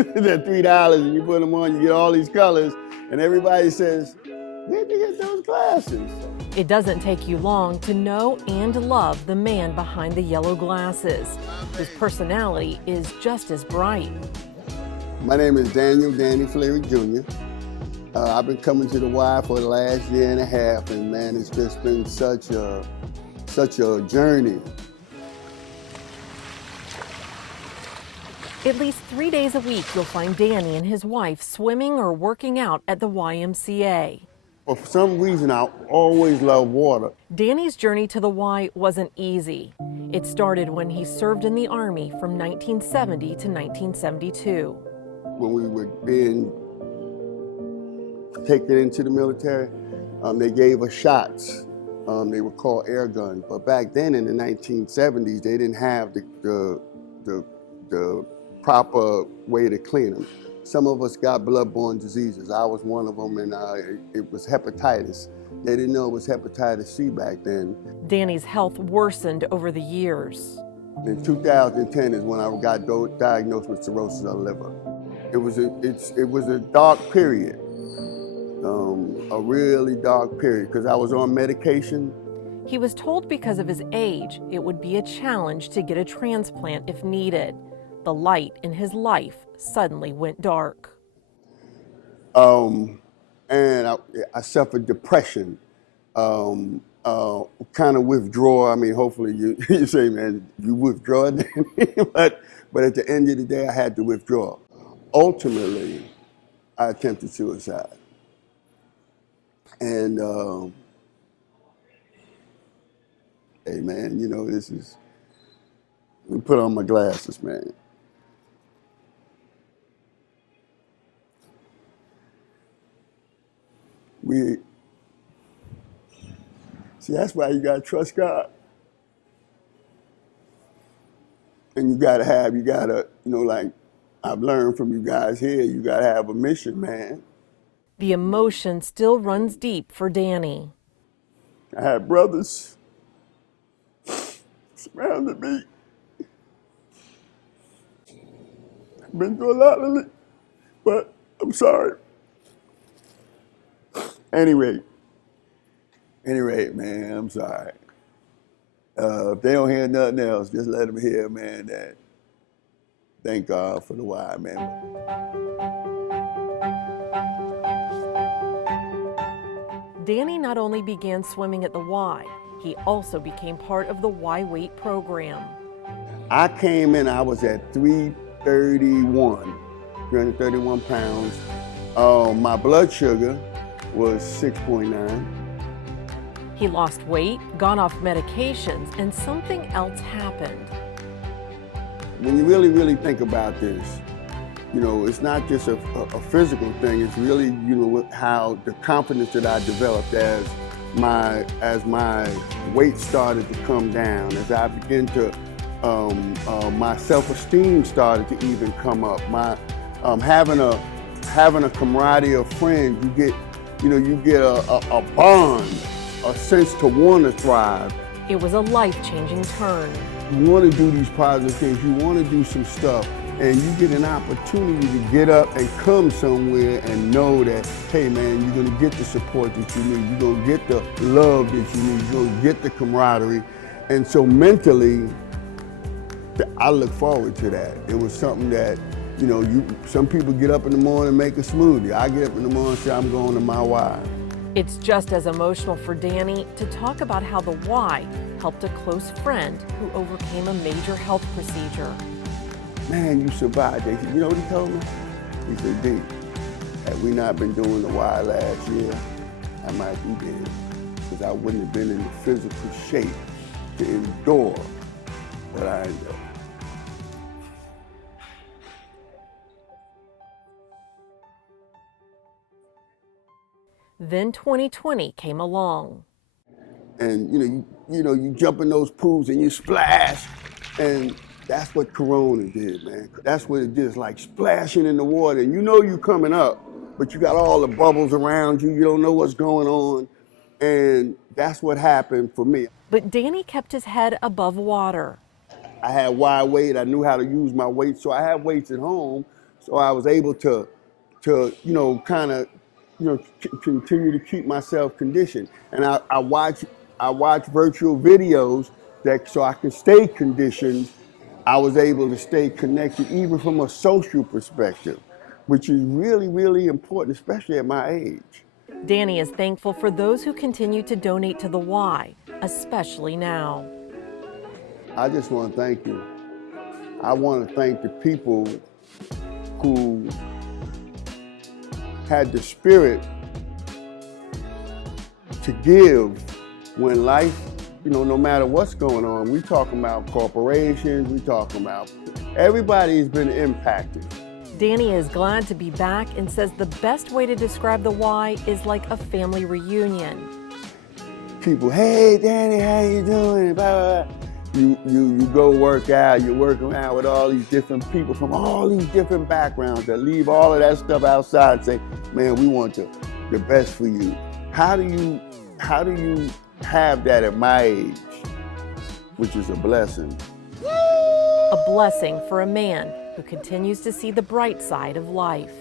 They're $3 and you put them on, you get all these colors, and everybody says, where'd you get those glasses? It doesn't take you long to know and love the man behind the yellow glasses, whose personality is just as bright. My name is Danny Fleary, Jr. I've been coming to the Y for the last year and a half, and man, it's just been such a journey. At least 3 days a week, you'll find Danny and his wife swimming or working out at the YMCA. For some reason, I always love water. Danny's journey to the Y wasn't easy. It started when he served in the Army from 1970 to 1972. When we were being taken into the military, they gave us shots. They were called air guns. But back then in the 1970s, they didn't have the proper way to clean them. Some of us got bloodborne diseases. I was one of them, and it was hepatitis. They didn't know it was hepatitis C back then. Danny's health worsened over the years. In 2010 is when I got diagnosed with cirrhosis of the liver. It was a dark period, a really dark period, because I was on medication. He was told because of his age, it would be a challenge to get a transplant if needed. The light in his life suddenly went dark. And I suffered depression, kind of withdrawal. I mean, hopefully you say, man, you withdraw, but at the end of the day, I had to withdraw. Ultimately, I attempted suicide. And, hey man, you know, let me put on my glasses, man. See, that's why you gotta trust God. And you gotta, like I've learned from you guys here, you gotta have a mission, man. The emotion still runs deep for Danny. I had brothers surrounded me. I've been through a lot lately, but I'm sorry. Anyway, man, I'm sorry. If they don't hear nothing else, just let them hear, man, that thank God for the Y, man. Danny not only began swimming at the Y, he also became part of the Y weight program. I came in, I was at 331 pounds. My blood sugar was 6.9. He lost weight, got off medications, and something else happened. When you really, really think about this, it's not just a physical thing, it's really, how the confidence that I developed as my weight started to come down, as I began to, my self-esteem started to even come up. My having a camaraderie of friends, you get a bond, a sense to want to thrive. It was a life-changing turn. You want to do these positive things, you want to do some stuff, and you get an opportunity to get up and come somewhere and know that, hey man, you're going to get the support that you need, you're going to get the love that you need, you're going to get the camaraderie. And so mentally, I look forward to that. It was something that, some people get up in the morning and make a smoothie. I get up in the morning and say, I'm going to my Y. It's just as emotional for Danny to talk about how the Y helped a close friend who overcame a major health procedure. Man, you survived. You know what he told me? He said, D, had we not been doing the Y last year, I might be dead, because I wouldn't have been in the physical shape to endure what I endured. Then 2020 came along. And you jump in those pools and you splash, and that's what Corona did, man. That's what it did. It's like splashing in the water, and you coming up, but you got all the bubbles around you. You don't know what's going on, and that's what happened for me. But Danny kept his head above water. I had Y weight. I knew how to use my weight, so I had weights at home. So So I was able to kind of, continue to keep myself conditioned. And I watch virtual videos so I can stay conditioned. I was able to stay connected even from a social perspective, which is really, really important, especially at my age. Danny is thankful for those who continue to donate to the Y, especially now. I just want to thank you. I want to thank the people who had the spirit to give when life, no matter what's going on. We talking about corporations, we talking about everybody's been impacted. Danny is glad to be back and says the best way to describe the Y is like a family reunion. People, hey Danny, how you doing? Blah, blah, blah. You go work out, you're working out with all these different people from all these different backgrounds that leave all of that stuff outside and say, man, we want the best for you. How do you have that at my age? Which is a blessing. A blessing for a man who continues to see the bright side of life.